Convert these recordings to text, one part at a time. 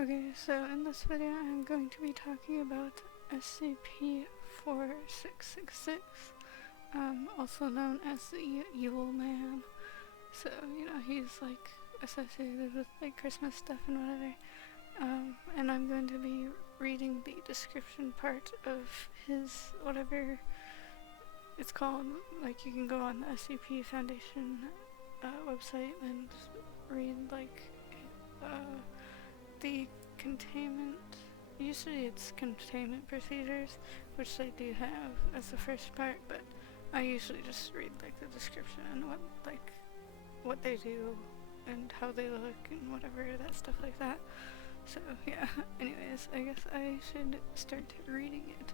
Okay, so in this video I'm going to be talking about SCP-4666, also known as the Yule Man. So, you know, he's like associated with like Christmas stuff and whatever. And I'm going to be reading the description part of his whatever it's called. Like, you can go on the SCP Foundation website and read like the containment. Usually it's containment procedures, which they do have as the first part, but I usually just read like the description and what they do and how they look and whatever, that stuff like that. So yeah, anyways, I guess I should start reading it.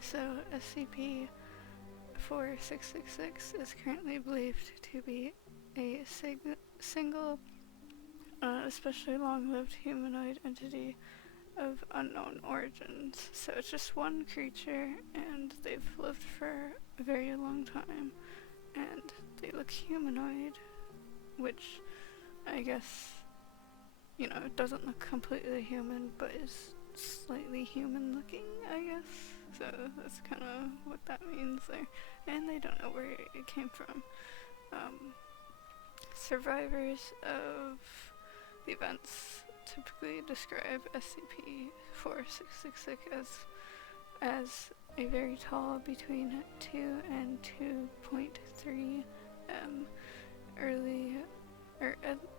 So SCP-4666 is currently believed to be a single, especially long-lived humanoid entity of unknown origins. So it's just one creature, and they've lived for a very long time, and they look humanoid, which I guess, you know, it doesn't look completely human, but is slightly human looking, I guess. So that's kind of what that means there. And they don't know where it came from. Survivors of the events typically describe SCP-4666 as a very tall, between 2 and 2.3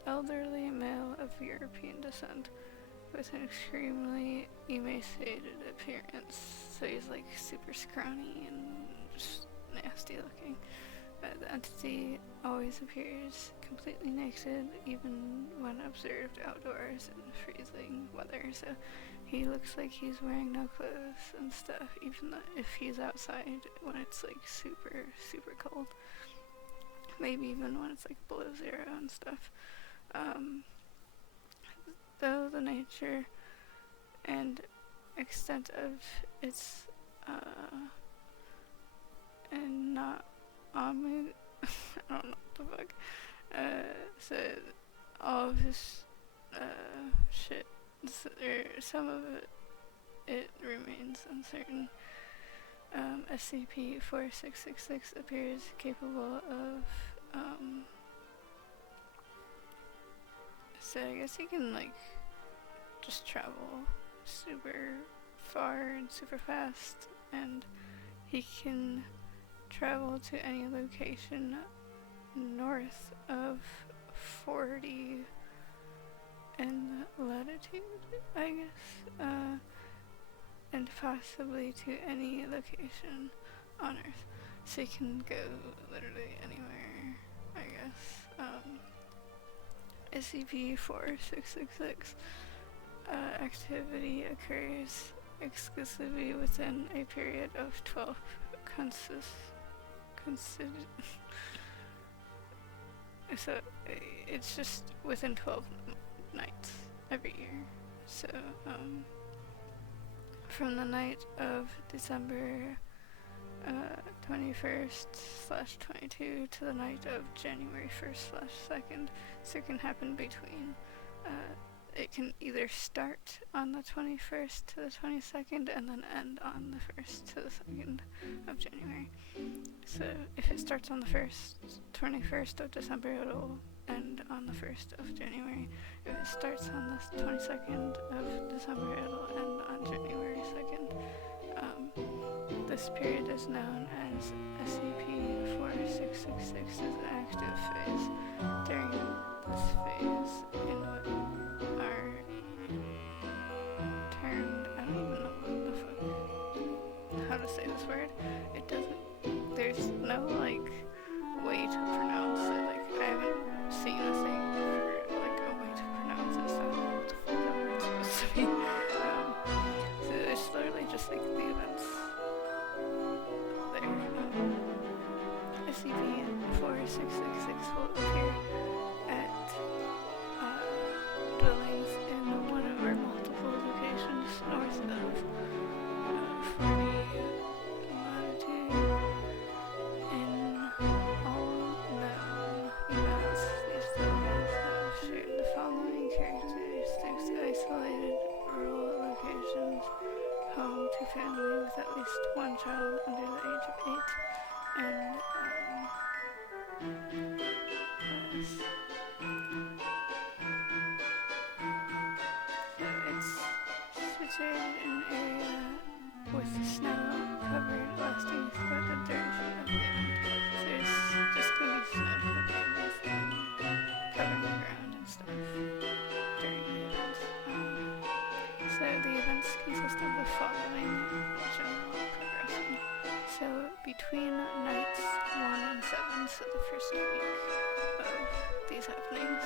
elderly male of European descent with an extremely emaciated appearance. So he's like super scrawny and just nasty looking. The entity always appears completely naked, even when observed outdoors in freezing weather. So he looks like he's wearing no clothes and stuff, even if he's outside when it's like super, super cold. Maybe even when it's like below 0 and stuff. Though the nature and extent of its and not I don't know what the fuck. So all of his shit, some of it remains uncertain. SCP-4666 appears capable of so I guess he can like just travel super far and super fast, and he can travel to any location north of 40 in latitude, I guess, and possibly to any location on Earth. So he can go literally anywhere, I guess. SCP-4666 activity occurs exclusively within a period of 12 so it's just within 12 nights every year. So from the night of December 21st/22 to the night of January 1st/2nd, so it can happen between it can either start on the 21st to the 22nd and then end on the 1st to the 2nd of January. So if it starts on the 21st of December, it'll end on the 1st of January. If it starts on the 22nd of December, it'll end on January 2nd. This period is known as SCP-4666's active phase. During this phase, in what are termed, I don't even know what the fuck, how to say this word. It doesn't, there's no like way to pronounce it. Like, I haven't seen a thing for like a way to pronounce it, so I don't know what the fuck that word's supposed to be. So it's literally just like the events there. SCP-4666 will appear at dwellings in one or multiple locations north of 40 latitude. In all known events, these dwellings have shared the following characteristics: one child under the age of 8, and what else? So it's situated in an area with snow covered lasting throughout the duration of the event. So there's just going to be snow covering this thing, covering the ground and stuff during the event. So the events consist of the following general progression. So between nights 1 and 7, so the first week of these happenings,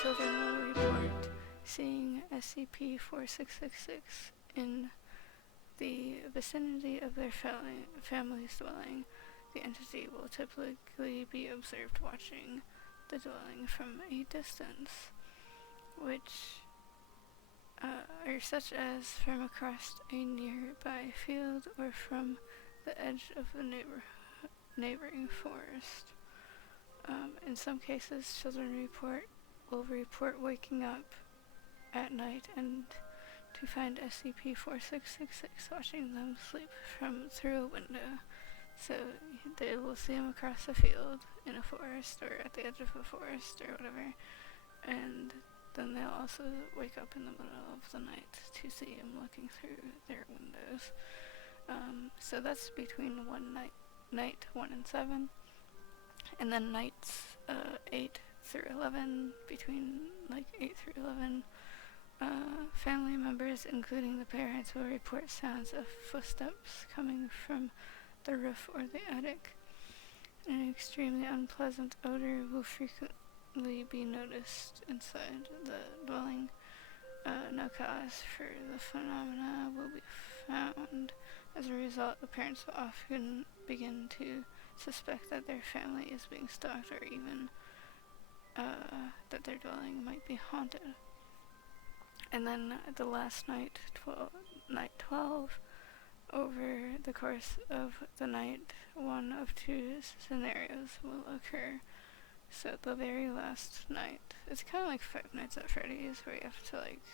children will report seeing SCP-4666 in the vicinity of their family's dwelling. The entity will typically be observed watching the dwelling from a distance, which are such as from across a nearby field or from the edge of the neighboring forest. In some cases, children will report waking up at night and to find SCP-4666 watching them sleep through a window. So they will see him across a field in a forest or at the edge of a forest or whatever, and then they'll also wake up in the middle of the night to see him looking through their windows. So that's between night 1 and 7, and then nights 8 through 11, between like 8 through 11, family members, including the parents, will report sounds of footsteps coming from the roof or the attic. An extremely unpleasant odor will frequently be noticed inside the dwelling. No cause for the phenomena will be found. As a result, the parents will often begin to suspect that their family is being stalked, or even that their dwelling might be haunted. And then the last night 12, over the course of the night, one of two scenarios will occur. So the very last night, it's kind of like Five Nights at Freddy's, where you have to like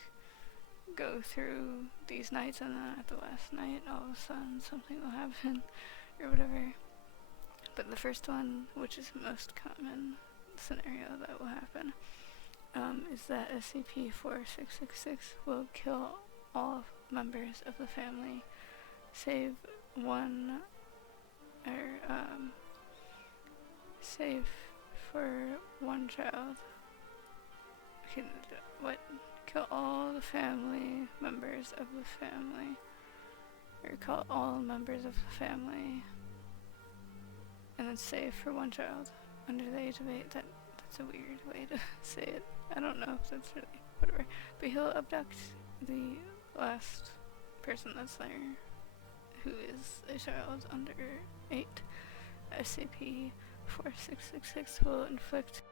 go through these nights, and then at the last night, all of a sudden something will happen, or whatever. But the first one, which is the most common scenario that will happen, is that SCP-4666 will kill all members of the family, save for one child. Kill all the family members of the family, or kill all members of the family, and then save for one child under the age of 8. That's a weird way to say it. I don't know if that's really whatever. But he'll abduct the last person that's there, who is a child under 8. SCP-4666 will inflict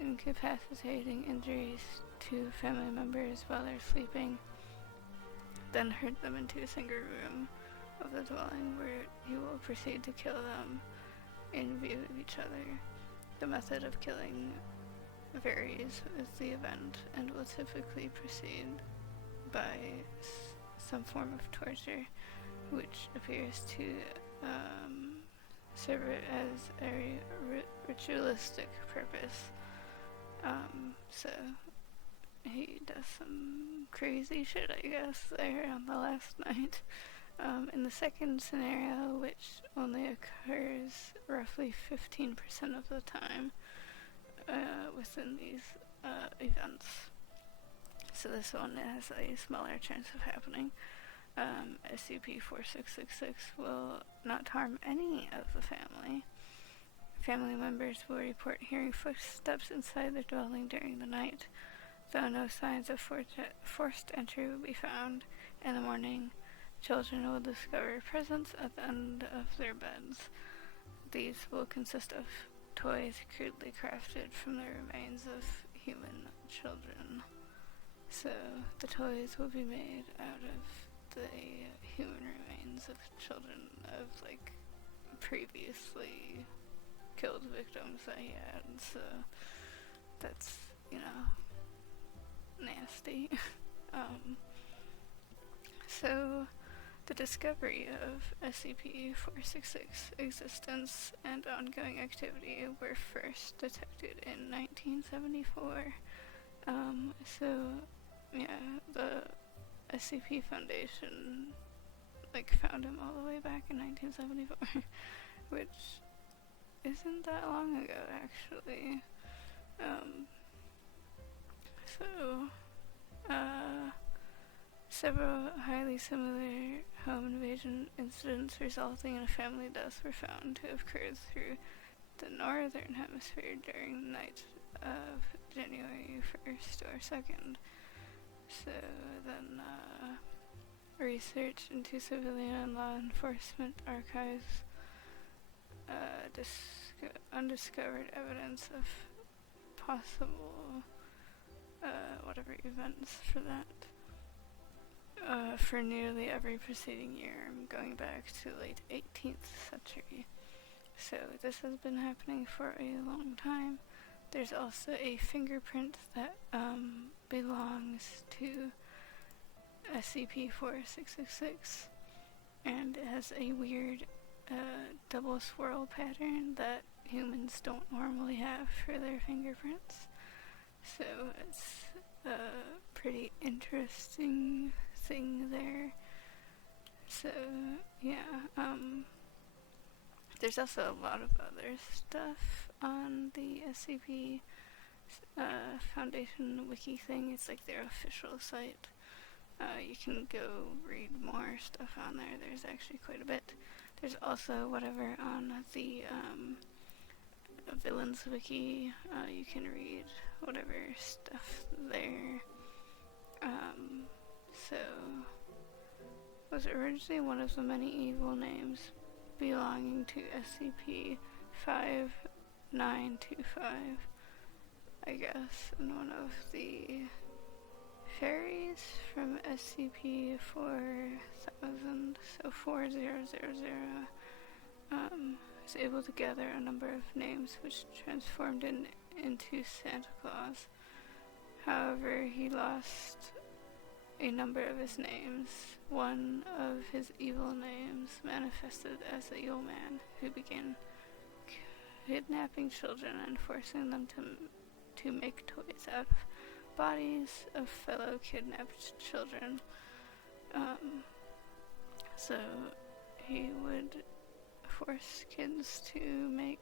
incapacitating injuries to family members while they're sleeping, then herd them into a single room of the dwelling, where he will proceed to kill them in view of each other. The method of killing varies with the event and will typically proceed by some form of torture, which appears to serve it as a ritualistic purpose. So he does some crazy shit, I guess, there on the last night. In the second scenario, which only occurs roughly 15% of the time within these events, so this one has a smaller chance of happening, SCP-4666 will not harm any of the family. Family members will report hearing footsteps inside their dwelling during the night, though no signs of forced entry will be found. In the morning, children will discover presents at the end of their beds. These will consist of toys crudely crafted from the remains of human children. So the toys will be made out of the human remains of children of like previously killed victims that he had. So that's, nasty. So So, the discovery of SCP-466 existence and ongoing activity were first detected in 1974. The SCP Foundation, found him all the way back in 1974, which isn't that long ago, actually. Several highly similar home invasion incidents resulting in a family death were found to have occurred through the northern hemisphere during the night of January 1st or 2nd. So then, research into civilian and law enforcement archives undiscovered evidence of possible events for that. For nearly every preceding year, going back to late 18th century. So this has been happening for a long time. There's also a fingerprint that belongs to SCP-4666, and it has a weird double swirl pattern that humans don't normally have for their fingerprints. So it's a pretty interesting thing there. So there's also a lot of other stuff on the SCP Foundation wiki thing. It's their official site. You can go read more stuff on there. There's actually quite a bit. There's also whatever on the villains wiki. You can read whatever stuff there. So was originally one of the many evil names belonging to SCP-5925, I guess, and one of the fairies from SCP-4000, so 4000, was able to gather a number of names which transformed into Santa Claus. However, he lost a number of his names. One of his evil names manifested as a Yule Man, who began kidnapping children and forcing them to make toys out of bodies of fellow kidnapped children. So he would force kids to make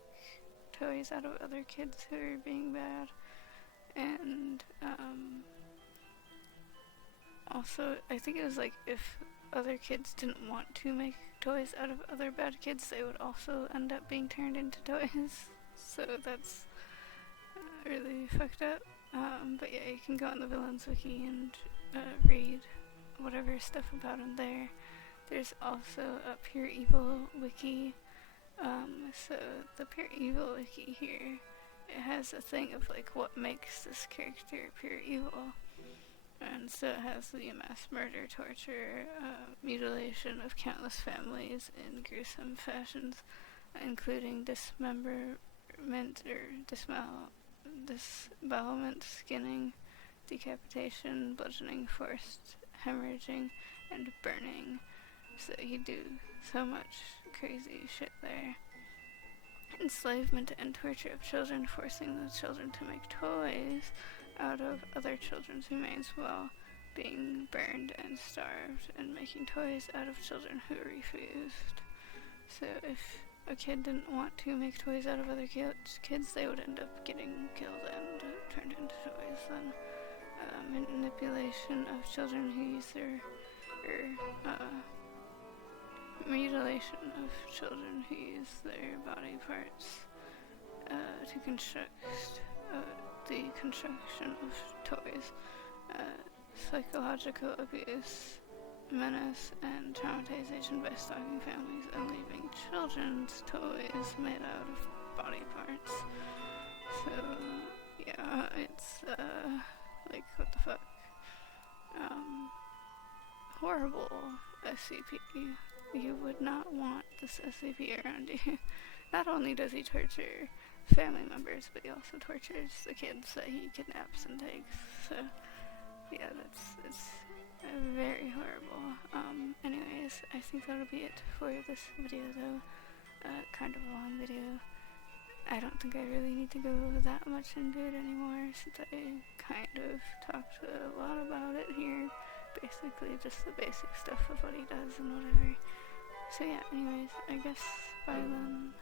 toys out of other kids who were being bad, and also I think it was if other kids didn't want to make toys out of other bad kids, they would also end up being turned into toys. So that's really fucked up. But yeah, you can go on the villains wiki and read whatever stuff about him there. There's also a pure evil wiki. So the pure evil wiki here, it has a thing of what makes this character pure evil. And so it has the mass murder, torture, mutilation of countless families in gruesome fashions, including dismemberment or disembowelment, skinning, decapitation, bludgeoning, forced hemorrhaging, and burning. So you do so much crazy shit there. Enslavement and torture of children, forcing the children to make toys out of other children's remains while being burned and starved, and making toys out of children who refused. So if a kid didn't want to make toys out of other kids, they would end up getting killed and turned into toys. Then manipulation of children who use mutilation of children who use their body parts to construct the construction of toys, psychological abuse, menace, and traumatization by stalking families and leaving children's toys made out of body parts. So yeah, it's what the fuck. Horrible SCP. You would not want this SCP around you. Not only does he torture family members, but he also tortures the kids that he kidnaps and takes. So yeah, it's very horrible. Anyways, I think that'll be it for this video though. Kind of a long video. I don't think I really need to go that much into it anymore since I kind of talked a lot about it here. Basically just the basic stuff of what he does and whatever. So yeah, anyways, I guess bye then.